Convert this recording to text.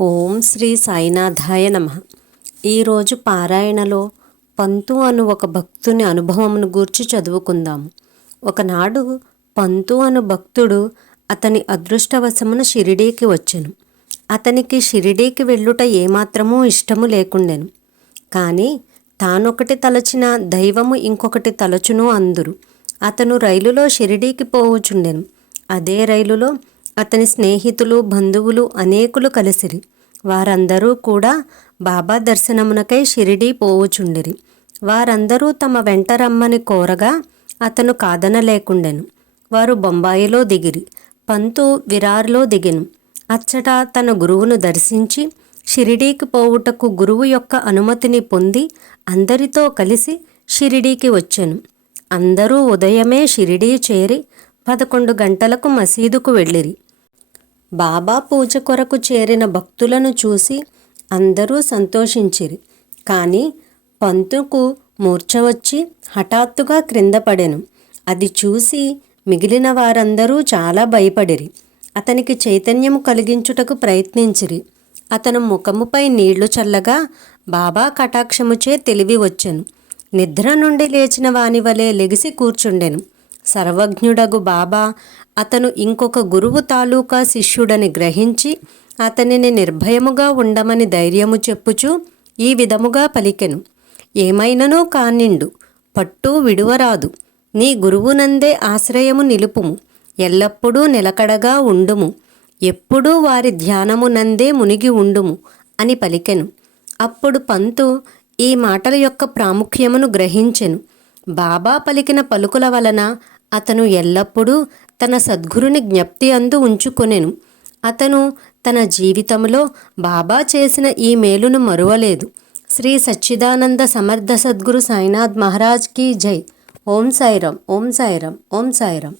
ఓం శ్రీ సాయినాథాయ నమ. ఈరోజు పారాయణలో పంతు అను ఒక భక్తుని అనుభవమును గూర్చి చదువుకుందాము ఒకనాడు పంతు అను భక్తుడు అతని అదృష్టవశమున షిరిడీకి వచ్చెను. అతనికి షిరిడీకి వెళ్ళుట ఏమాత్రమూ ఇష్టము లేకుండెను. కానీ తానొకటి తలచిన దైవము ఇంకొకటి తలచును అందురు. అతను రైలులో షిరిడీకి పోవుచుండెను. అదే రైలులో అతని స్నేహితులు బంధువులు అనేకులు కలిసిరి. వారందరూ కూడా బాబా దర్శనమునకై షిరిడీ పోవుచుండిరి. వారందరూ తమ వెంట రమ్మని కోరగా అతను కాదనలేకుండెను వారు బొంబాయిలో దిగిరి. పంతు విరార్లో దిగెను. అచ్చట తన గురువును దర్శించి షిరిడీకి పోవుటకు గురువు యొక్క అనుమతిని పొంది అందరితో కలిసి షిరిడీకి వచ్చాను. అందరూ ఉదయమే షిరిడీ చేరి పదకొండు గంటలకు మసీదుకు వెళ్ళిరి. బాబా పూజ కొరకు చేరిన భక్తులను చూసి అందరూ సంతోషించిరి. కానీ పంతుకు మూర్ఛ వచ్చి హఠాత్తుగా క్రింద పడెను. అది చూసి మిగిలిన వారందరూ చాలా భయపడిరి. అతనికి చైతన్యము కలిగించుటకు ప్రయత్నించిరి. అతను ముఖముపై నీళ్ళు చల్లగా బాబా కటాక్షముచే తెలివి వచ్చెను. నిద్ర నుండి లేచిన వాని వలె లెగిసి కూర్చుండెను. సర్వజ్ఞుడగు బాబా. అతను ఇంకొక గురువు తాలూకా శిష్యుడని గ్రహించి అతనిని నిర్భయముగా ఉండమని ధైర్యము చెప్పుచు ఈ విధముగా పలికెను. ఏమైననూ కానిండు. పట్టు విడువరాదు. నీ గురువునందే ఆశ్రయము నిలుపుము. ఎల్లప్పుడూ నిలకడగా ఉండుము. ఎప్పుడూ వారి ధ్యానమునందే మునిగి ఉండుము అని పలికెను. అప్పుడు పంతు ఈ మాటల యొక్క ప్రాముఖ్యమును గ్రహించెను. బాబా పలికిన పలుకుల వలన అతను ఎల్లప్పుడూ తన సద్గురుని జ్ఞప్తి అందు ఉంచుకొనెను. అతను తన జీవితంలో బాబా చేసిన ఈ మేలును మరువలేదు. శ్రీ సచ్చిదానంద సమర్థ సద్గురు సాయినాథ్ మహారాజ్ కీ జై. ఓం సాయిరం ఓం సాయిరం ఓం సాయిరం